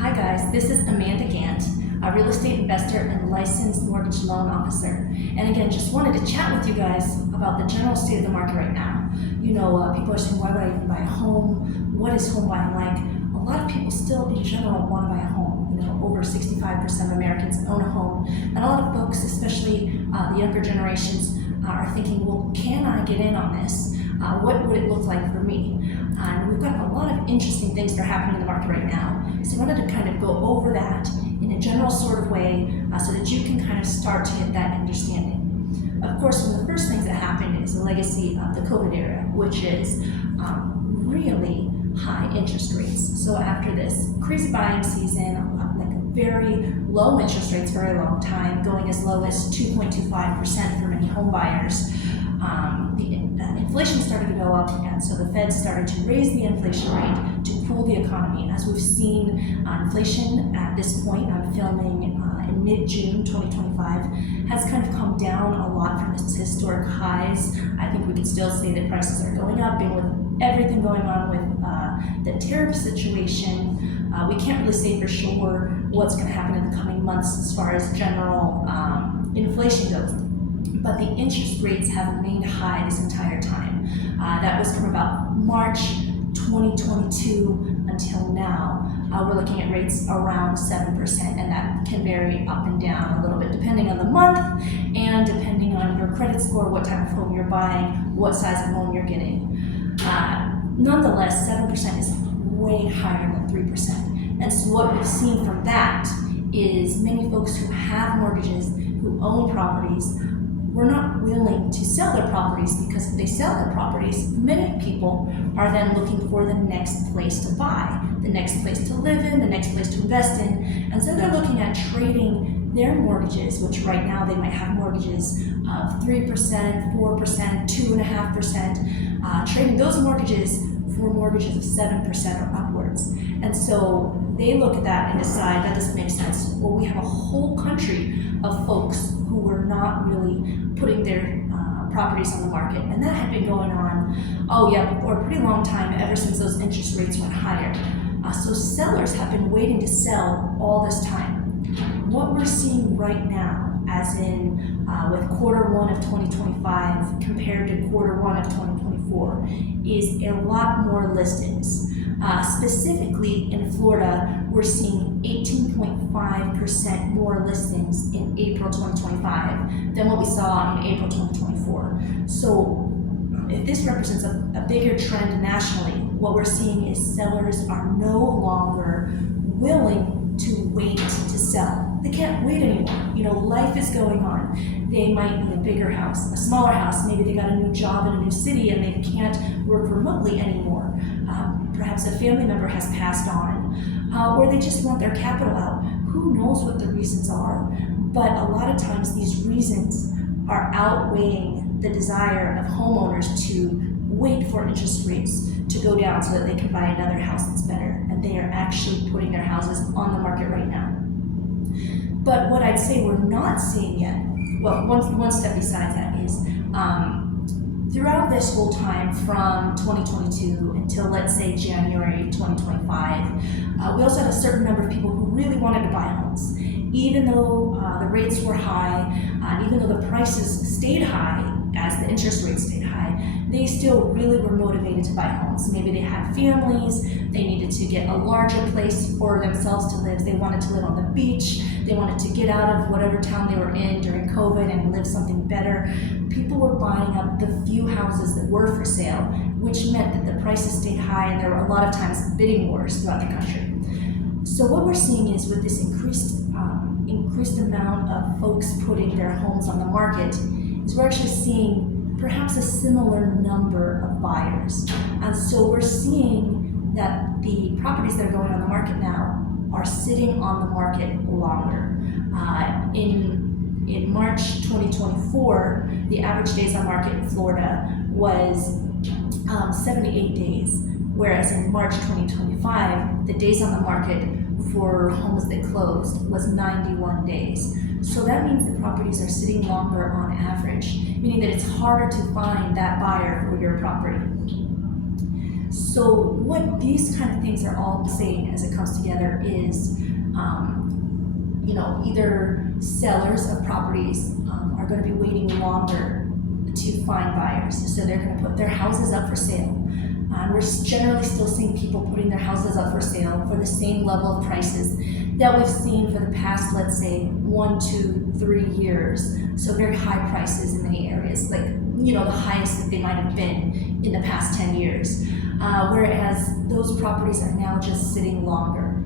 Hi guys, this is Amanda Gant, a real estate investor and licensed mortgage loan officer. And again, just wanted to chat with you guys about the general state of the market right now. People are saying, why would I even buy a home? What is home buying like? A lot of people still in general want to buy a home. Over 65% of Americans own a home. And a lot of folks, especially the younger generations, are thinking, well, can I get in on this? What would it look like for me? And we've got a lot of interesting things that are happening in the market right now. So I wanted to kind of go over that in a general sort of way so that you can kind of start to get that understanding. Of course, one of the first things that happened is the legacy of the COVID era, which is really high interest rates. So after this crazy buying season, like very low interest rates for a long time, going as low as 2.25% for many home buyers, inflation started to go up, and so the Fed started to raise the inflation rate to cool the economy. And as we've seen, inflation at this point, I'm filming in mid-June 2025, has kind of come down a lot from its historic highs. I think we could still say that prices are going up, and with everything going on with the tariff situation, we can't really say for sure what's going to happen in the coming months as far as general inflation goes. But the interest rates have remained high this entire time. That was from about March 2022 until now. We're looking at rates around 7%, and that can vary up and down a little bit depending on the month and depending on your credit score, what type of home you're buying, what size of loan you're getting. Nonetheless, 7% is way higher than 3%. And so what we've seen from that is many folks who have mortgages, who own properties, we're not willing to sell their properties, because if they sell their properties, many people are then looking for the next place to buy, the next place to live in, the next place to invest in. And so they're looking at trading their mortgages, which right now they might have mortgages of 3%, 4%, 2.5%, trading those mortgages for mortgages of 7% or upwards. And so they look at that and decide that doesn't make sense. Well, we have a whole country of folks who were not really putting their properties on the market. And that had been going on, for a pretty long time, ever since those interest rates went higher. So sellers have been waiting to sell all this time. What we're seeing right now, as in with quarter one of 2025 compared to quarter one of 2024, is a lot more listings. Specifically in Florida, we're seeing 18.5% more listings in April 2025 than what we saw in April 2024. So if this represents a bigger trend nationally, what we're seeing is sellers are no longer willing to wait to sell. They can't wait anymore. Life is going on. They might need a bigger house, a smaller house. Maybe they got a new job in a new city and they can't work remotely anymore. Perhaps a family member has passed on, or they just want their capital out. Who knows what the reasons are? But a lot of times these reasons are outweighing the desire of homeowners to wait for interest rates to go down so that they can buy another house that's better. And they are actually putting their houses on the market right now. But what I'd say we're not seeing yet, well, one step besides that is throughout this whole time from 2022 until, let's say, January 2025, we also had a certain number of people who really wanted to buy homes. Even though the rates were high, and even though the prices stayed high as the interest rates stayed high, they still really were motivated to buy homes. Maybe they had families, they needed to get a larger place for themselves to live. They wanted to live on the beach, they wanted to get out of whatever town they were in during COVID and live something better. People were buying up the few houses that were for sale, which meant that the prices stayed high and there were a lot of times bidding wars throughout the country. So what we're seeing is with this increased amount of folks putting their homes on the market, is we're actually seeing perhaps a similar number of buyers. And so we're seeing that the properties that are going on the market now are sitting on the market longer. In March 2024, the average days on market in Florida was 78 days, whereas in March 2025, the days on the market for homes that closed was 91 days. So that means the properties are sitting longer on average, meaning that it's harder to find that buyer for your property. So what these kind of things are all saying as it comes together is, either sellers of properties are going to be waiting longer to find buyers. So they're going to put their houses up for sale. We're generally still seeing people putting their houses up for sale for the same level of prices that we've seen for the past, let's say, 1, 2, 3 years. So very high prices in many areas, like, the highest that they might have been in the past 10 years. Whereas those properties are now just sitting longer.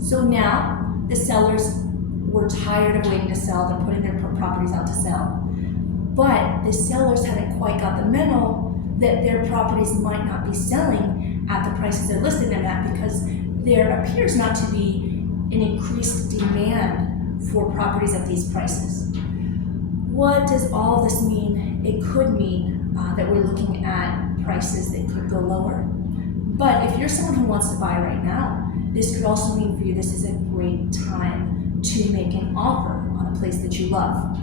So now the sellers were tired of waiting to sell. They're putting their properties out to sell. But the sellers haven't quite got the memo that their properties might not be selling at the prices they're listing them at, because there appears not to be an increased demand for properties at these prices. What does all of this mean? It could mean that we're looking at prices that could go lower. But if you're someone who wants to buy right now, this could also mean for you this is a great time to make an offer on a place that you love.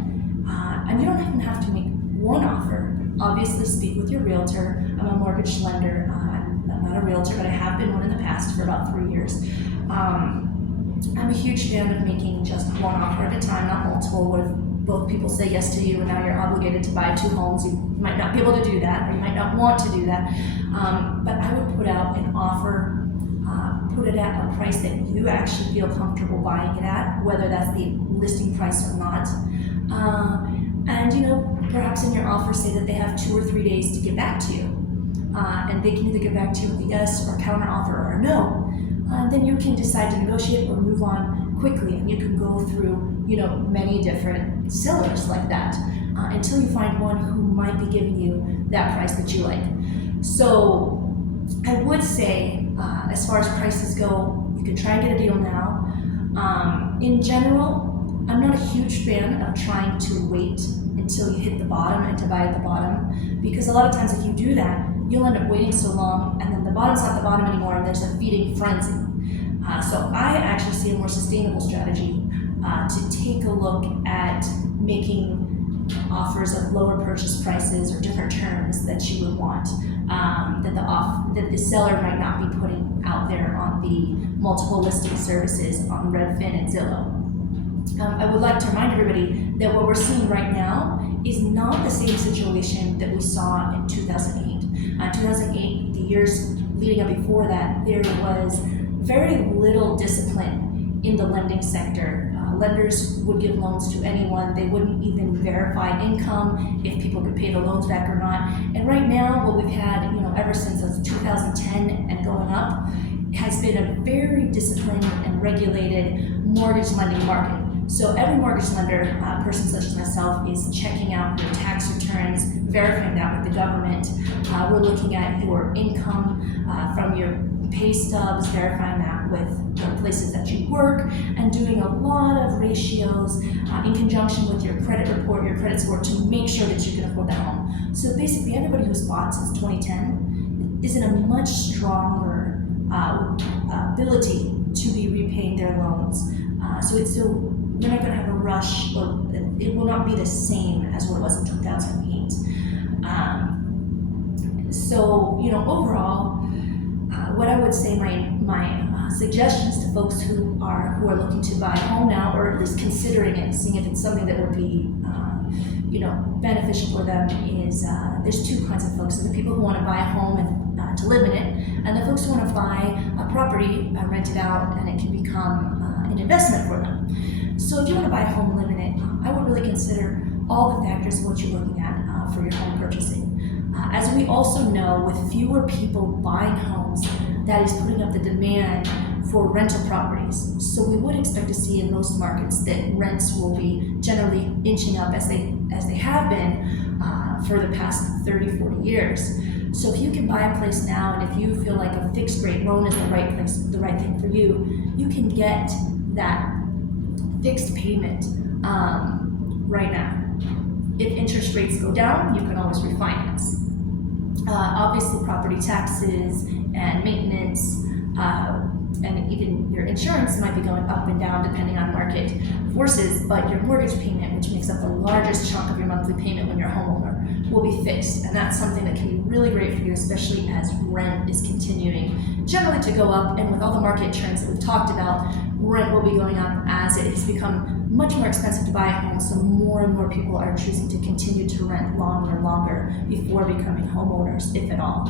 And you don't even have to make one offer. Obviously, speak with your realtor. I'm a mortgage lender. I'm not a realtor, but I have been one in the past for about 3 years. I'm a huge fan of making just one offer at a time, not multiple. What if both people say yes to you and now you're obligated to buy 2 homes? You might not be able to do that, or you might not want to do that. But I would put out an offer, put it at a price that you actually feel comfortable buying it at, whether that's the listing price or not. And perhaps in your offer say that they have 2 or 3 days to get back to you. And they can either get back to you with a yes or counter offer or a no. Then you can decide to negotiate or move on quickly, and you can go through many different sellers like that until you find one who might be giving you that price that you like. So I would say, as far as prices go, you can try and get a deal now. In general, I'm not a huge fan of trying to wait until you hit the bottom and to buy at the bottom, because a lot of times if you do that, you'll end up waiting so long, and then the bottom's not the bottom anymore, and there's a feeding frenzy. So I actually see a more sustainable strategy to take a look at making offers of lower purchase prices or different terms that you would want, that the seller might not be putting out there on the multiple listing services on Redfin and Zillow. I would like to remind everybody that what we're seeing right now is not the same situation that we saw in 2008. 2008, the years leading up before that, there was very little discipline in the lending sector. Lenders would give loans to anyone. They wouldn't even verify income, if people could pay the loans back or not. And right now, what we've had, ever since 2010 and going up, has been a very disciplined and regulated mortgage lending market. So every mortgage lender, a person such as myself, is checking out your tax returns, verifying that with the government. We're looking at your income from your pay stubs, verifying that with the places that you work, and doing a lot of ratios in conjunction with your credit report, your credit score, to make sure that you can afford that home. So basically, anybody who's bought since 2010 is in a much stronger ability to be repaying their loans. So we're not going to have a rush, or it will not be the same as what it was in 2008. Overall, what I would say my suggestions to folks who are looking to buy a home now, or at least considering it, seeing if it's something that would be beneficial for them, is there's 2 kinds of folks. So the people who want to buy a home and to live in it, and the folks who want to buy a property, rent it out, and it can become an investment for them. So if you want to buy a home and live in it, I would really consider all the factors of what you're looking at for your home purchasing. As we also know, with fewer people buying homes, that is putting up the demand for rental properties. So we would expect to see in most markets that rents will be generally inching up as they have been for the past 30, 40 years. So if you can buy a place now, and if you feel like a fixed rate loan is the right thing for you, you can get that fixed payment right now. If interest rates go down, you can always refinance. Obviously, property taxes and maintenance and even your insurance might be going up and down depending on market forces, but your mortgage payment, which makes up the largest chunk of your monthly payment when you're a homeowner, will be fixed, and that's something that can be really great for you, especially as rent is continuing generally to go up, and with all the market trends that we've talked about, rent will be going up as it has become much more expensive to buy a home, so more and more people are choosing to continue to rent longer and longer before becoming homeowners, if at all.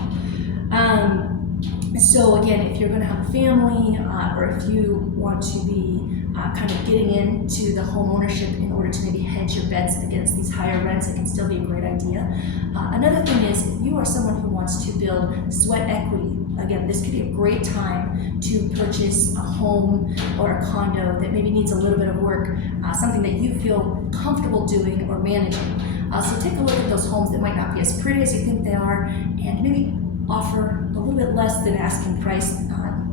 So again, if you're going to have a family, or if you want to be kind of getting into the home ownership in order to maybe hedge your bets against these higher rents, it can still be a great idea. Another thing is, if you are someone who wants to build sweat equity, again, this could be a great time to purchase a home or a condo that maybe needs a little bit of work, something that you feel comfortable doing or managing. So take a look at those homes that might not be as pretty as you think they are, and maybe offer a little bit less than asking price.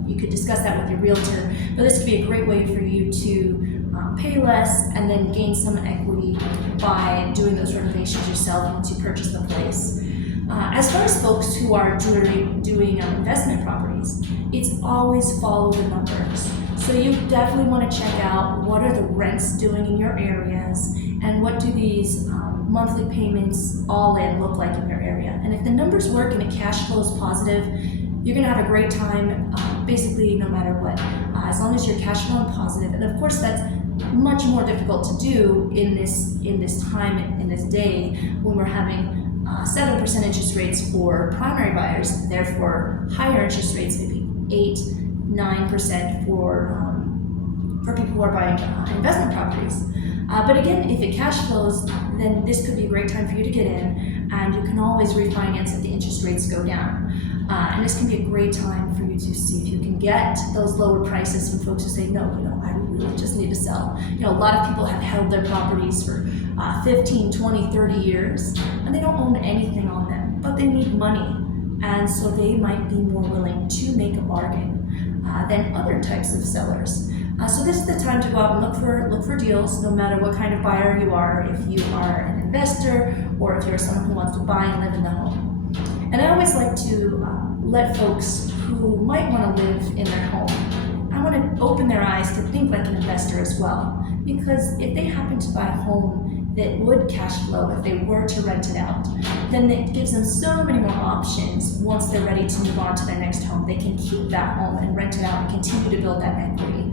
You could discuss that with your realtor, but this could be a great way for you to pay less and then gain some equity by doing those renovations yourself once you purchase the place. As far as folks who are doing investment properties, it's always follow the numbers. So you definitely want to check out what are the rents doing in your areas, and what do these monthly payments all in look like in your area. And if the numbers work and the cash flow is positive, you're going to have a great time basically no matter what, as long as you're cash flowing positive. And of course that's much more difficult to do in this time, in this day, when we're having 7% interest rates for primary buyers, therefore higher interest rates, maybe 8-9% for people who are buying investment properties. But again, if it cash flows, then this could be a great time for you to get in, and you can always refinance if the interest rates go down. And this can be a great time for you to see if you can get those lower prices from folks who say, no, I really just need to sell. A lot of people have held their properties for 15, 20, 30 years, and they don't own anything on them, but they need money. And so they might be more willing to make a bargain than other types of sellers. So this is the time to go out and look for deals, no matter what kind of buyer you are, if you are an investor or if you're someone who wants to buy and live in the home. And I always like to let folks who might want to live in their home, I want to open their eyes to think like an investor as well. Because if they happen to buy a home that would cash flow if they were to rent it out, then it gives them so many more options once they're ready to move on to their next home. They can keep that home and rent it out and continue to build that equity.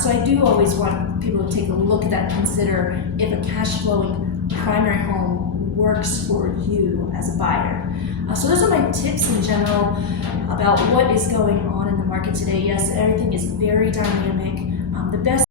So I do always want people to take a look at that and consider if a cash flowing primary home works for you as a buyer. So those are my tips in general about what is going on in the market today. Yes, everything is very dynamic. The best